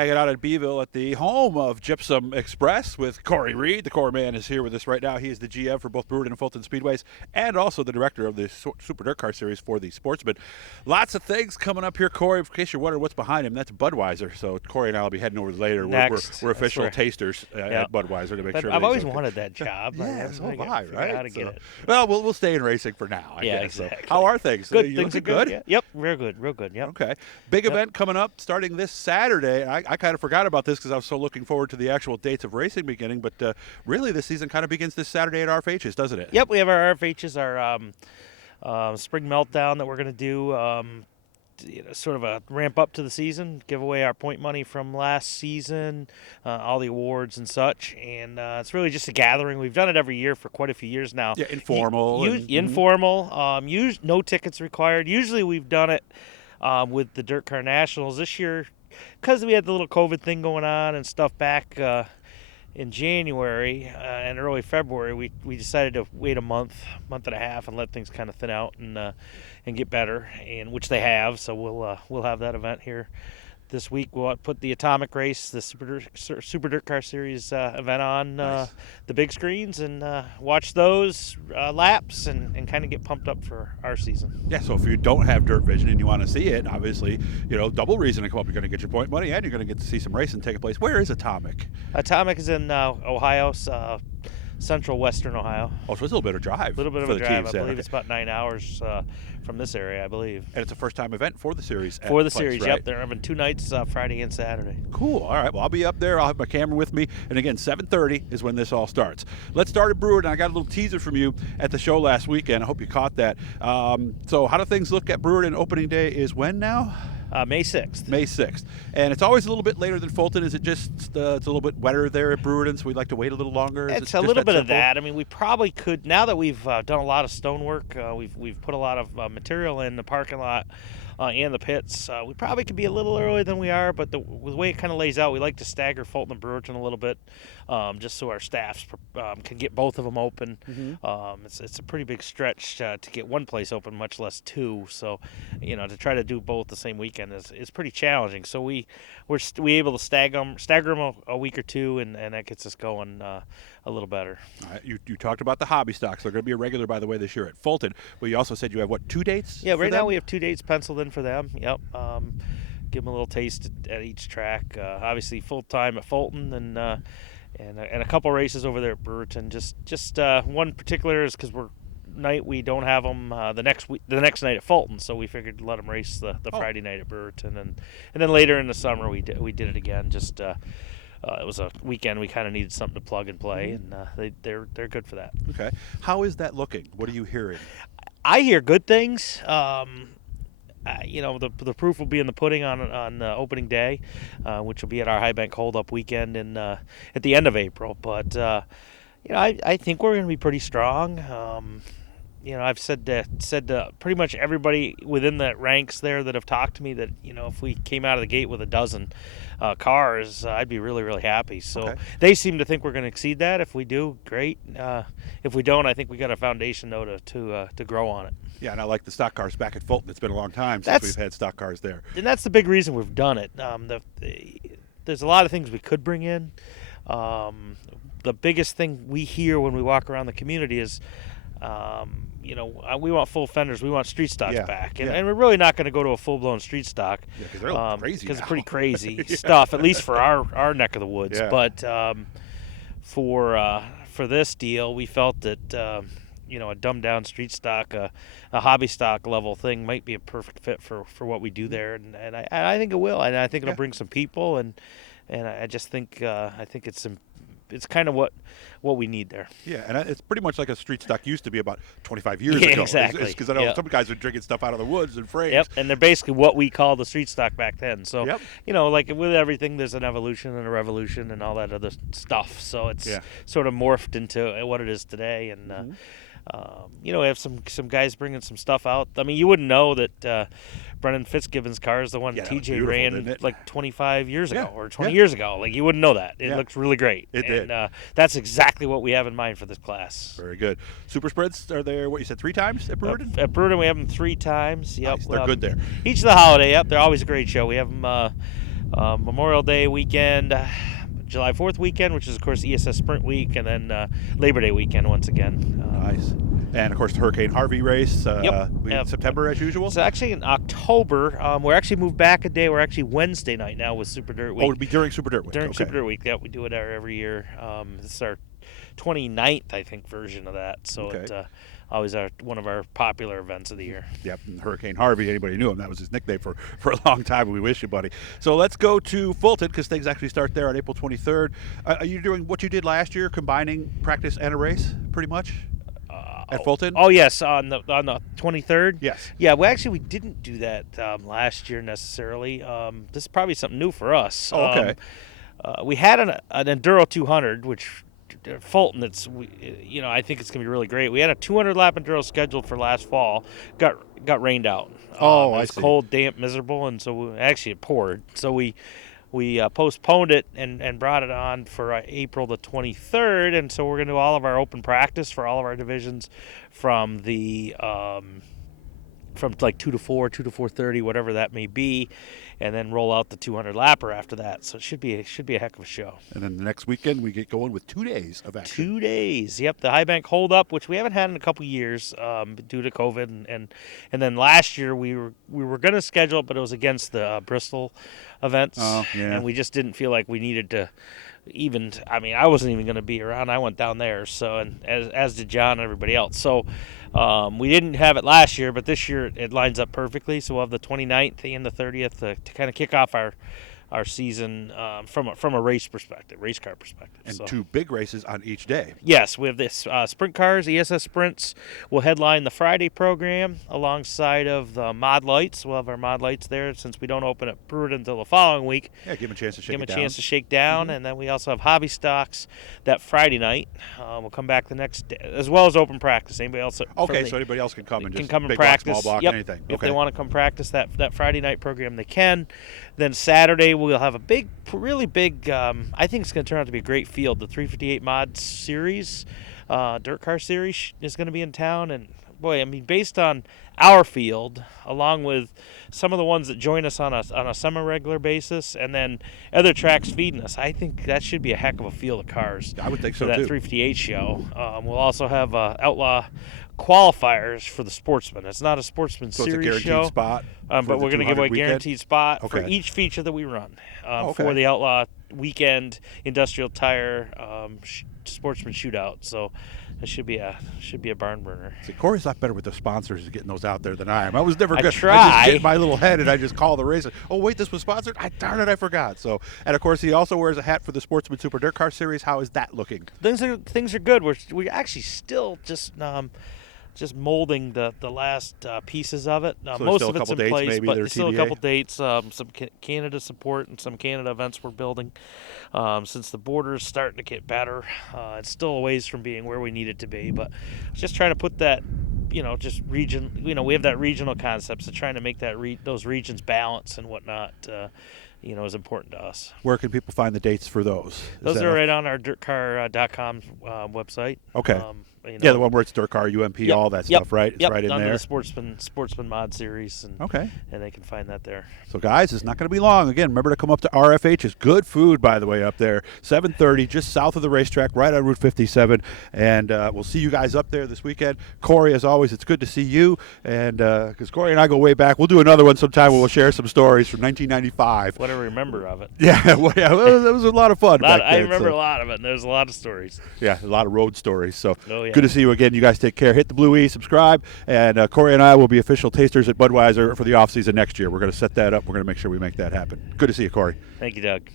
hanging out at Beeville at the home of Gypsum Express with Cory Reed. The core man is here with us right now. He is the GM for both Brewerton and Fulton Speedways and also the director of the Super Dirt Car Series for the Sportsman. Lots of things coming up here, Cory. In case you're wondering what's behind him, that's Budweiser. So Cory and I will be heading over later. Next. We're official tasters at Budweiser to make sure. I've always wanted that job. Yeah, so have I, right? How to get it. Well, we'll stay in racing for now, I guess. Exactly. So how are things? Good. You Things are looking good? Yeah. Yep, real good. Yep. Okay. Big event coming up starting this Saturday. I kind of forgot about this because I was so looking forward to the actual dates of racing beginning, but really this season kind of begins this Saturday at RFH's, doesn't it? Yep, we have our RFH's, our spring meltdown that we're going to do, sort of a ramp up to the season, give away our point money from last season, all the awards and such, and it's really just a gathering. We've done it every year for quite a few years now. Yeah, informal. Informal. No tickets required. Usually we've done it with the Dirt Car Nationals. This year, because we had the little COVID thing going on and stuff back in January and early February, we decided to wait a month and a half and let things kind of thin out and get better, and which they have. So we'll have that event here this week. We'll put the Atomic Race, the Super Dirt Car Series event on the big screens and watch those laps and kind of get pumped up for our season. Yeah, so if you don't have Dirt Vision and you want to see it, obviously, double reason to come up. You're going to get your point money and you're going to get to see some racing take place. Where is Atomic? Atomic is in Ohio, central western Ohio. Oh, so it's a little bit of a drive. A little bit of a drive. I believe okay. It's about 9 hours from this area, I believe. And it's a first-time event for the series. Series, right? Yep. They're having 2 nights, Friday and Saturday. Cool. All right. Well, I'll be up there. I'll have my camera with me. And again, 7:30 is when this all starts. Let's start at Brewerton. I got a little teaser from you at the show last weekend. I hope you caught that. So how do things look at Brewerton? Opening day is when now? May 6th. May 6th. And it's always a little bit later than Fulton. Is it just it's a little bit wetter there at Brewerton, so we'd like to wait a little longer? It's a little bit of that. I mean, we probably could, now that we've done a lot of stonework, we've put a lot of material in the parking lot and the pits. We probably could be a little earlier than we are, but the way it kind of lays out, we like to stagger Fulton and Brewerton a little bit, just so our staffs can get both of them open. Mm-hmm. It's a pretty big stretch to get one place open, much less two. So, to try to do both the same weekend is pretty challenging. So we're able to stagger them a week or two, and that gets us going a little better. All right. You talked about the hobby stocks. They're going to be a regular, by the way, this year at Fulton. But you also said you have, 2 dates? Yeah, right now we have 2 dates penciled in for them. Yep. Give them a little taste at each track. Obviously, full time at Fulton and a couple races over there at Brewerton. Just one particular is because we don't have them the next night at Fulton, so we figured to let them race the Friday night at Brewerton, and then later in the summer we did it again. It was a weekend we kind of needed something to plug and play, and they're good for that. Okay, how is that looking? What are you hearing? I hear good things. The proof will be in the pudding on opening day, which will be at our High Bank Hold Up weekend at the end of April. But I think we're going to be pretty strong. I've said to pretty much everybody within the ranks there that have talked to me that if we came out of the gate with a dozen cars, I'd be really, really happy. So okay. They seem to think we're going to exceed that. If we do, great. If we don't, I think we got a foundation though to grow on it. Yeah, and I like the stock cars back at Fulton. It's been a long time since we've had stock cars there. And that's the big reason we've done it. There's a lot of things we could bring in. The biggest thing we hear when we walk around the community is, we want full fenders. We want street stocks back. And we're really not going to go to a full-blown street stock. Yeah, because they're crazy because it's pretty crazy stuff, at least for our neck of the woods. Yeah. But for this deal, we felt that a dumbed-down street stock, a hobby stock level thing might be a perfect fit for what we do there, and I think it will, and I think it'll bring some people, and I just think it's kind of what we need there. Yeah, and it's pretty much like a street stock used to be about 25 years ago. Exactly. Because I know some guys were drinking stuff out of the woods and frames. Yep, and they're basically what we call the street stock back then. So, like with everything, there's an evolution and a revolution and all that other stuff. So it's sort of morphed into what it is today, and we have some guys bringing some stuff out. I mean, you wouldn't know that Brennan Fitzgibbon's car is the one TJ ran like 25 years ago or 20 years ago. Like, you wouldn't know that. It looks really great. It did. That's exactly what we have in mind for this class. Very good. Super spreads, are there, what you said, 3 times at Brewerton? At Brewerton, we have them 3 times. Yep. Nice. They're good there. Each of the holiday, they're always a great show. We have them Memorial Day weekend, July 4th weekend, which is, of course, ESS Sprint Week, and then Labor Day weekend once again. Nice. And, of course, the Hurricane Harvey race Yep. September as usual. It's actually in October. We're actually moved back a day. We're actually Wednesday night now with Super Dirt Week. Oh, it'll be during Super Dirt Week. During Okay. Super Dirt Week, we do it every year. This is our 29th, I think, version of that. So Okay. it's always one of our popular events of the year. Yep, and Hurricane Harvey, anybody knew him. That was his nickname for a long time, and we wish you, buddy. So let's go to Fulton, because things actually start there on April 23rd. Are you doing what you did last year, combining practice and a race, pretty much, at Fulton? Oh, yes, on the 23rd? Yes. Yeah, we didn't do that last year necessarily. This is probably something new for us. Oh, okay. We had an Enduro 200, which Fulton, I think it's going to be really great. We had a 200-lap Enduro scheduled for last fall. Got rained out. Oh, it was I see. cold, damp, miserable, and so actually it poured. So we postponed it and brought it on for April the 23rd, and so we're going to do all of our open practice for all of our divisions from the from like 2 to 4, 2 to 4:30, whatever that may be, and then roll out the 200 lapper after that. So it should be a heck of a show. And then the next weekend, we get going with 2 days of action. 2 days. Yep, the High Bank hold up, which we haven't had in a couple years due to COVID, and then last year we were going to schedule it, but it was against the Bristol events, Oh, yeah. and we just didn't feel like we needed to. I wasn't even going to be around. I went down there, so, and as did John and everybody else. So we didn't have it last year, but this year it lines up perfectly. So we'll have the 29th and the 30th to kind of kick off our season from a race car perspective. And so. 2 big races on each day. Yes, we have this sprint cars, ESS Sprints. Will headline the Friday program alongside of the Mod Lights. We'll have our Mod Lights there since we don't open at Brewerton until the following week. Yeah, give them a chance to shake Give it them a down. chance to shake down, and then we also have hobby stocks that Friday night. We'll come back the next day, as well as open practice. Anybody else? Okay, so anybody else can come and can just come and big practice. block, small block, Yep. anything. If Okay. they want to come practice that Friday night program, they can. Then Saturday we'll have a really big. I think it's going to turn out to be a great field. The 358 Mod Series, Dirt Car Series is going to be in town, and boy, I mean, based on our field, along with some of the ones that join us on a semi-regular basis, and then other tracks feeding us, I think that should be a heck of a field of cars. I would think for so, that too. 358 show. We'll also have Outlaw qualifiers for the Sportsman. It's not a Sportsman So it's a series guaranteed show, spot. but for the we're going to give away a 200 weekend? guaranteed spot for Okay. each feature that we run Okay. for the Outlaw Weekend Industrial Tire Sportsman Shootout. So it should be a barn burner. See, Corey's a lot better with the sponsors getting those out there than I am. I was never I good. I try. just get in my little head and I just call the race. Oh, wait, this was sponsored? Darn it, I forgot. So, and of course, he also wears a hat for the Sportsman Super Dirt Car Series. How is that looking? Things are good. We're actually still just molding the last pieces of it. there's Most still of a it's couple in dates, place, maybe, but that are there's still a TBA? couple dates, some Canada support and some Canada events we're building. Since the border is starting to get better, it's still a ways from being where we need it to be, but just trying to put that, just region. We have that regional concept, so trying to make that those regions balance and whatnot. Is important to us. Where can people find the dates for those? Those are right on our dirtcar.com website. Okay. Yeah, the one where it's Dirt Car, UMP, Yep, all that yep, stuff, right? It's yep, right in under there. the Sportsman Mod Series, and Okay. and they can find that there. So, guys, it's not going to be long. Again, remember to come up to RFH. It's good food, by the way, up there. 7:30, just south of the racetrack, right on Route 57. And we'll see you guys up there this weekend. Corey, as always, it's good to see you. And because Corey and I go way back, we'll do another one sometime where we'll share some stories from 1995. What I remember of it. Yeah, well, yeah, it was a lot of fun back I then, remember so. a lot of it, and there's a lot of stories. Yeah, a lot of road stories. So Oh, yeah. good to see you again. You guys take care. Hit the blue E, subscribe, and Corey and I will be official tasters at Budweiser for the off season next year. We're going to set that up. We're going to make sure we make that happen. Good to see you, Corey. Thank you, Doug.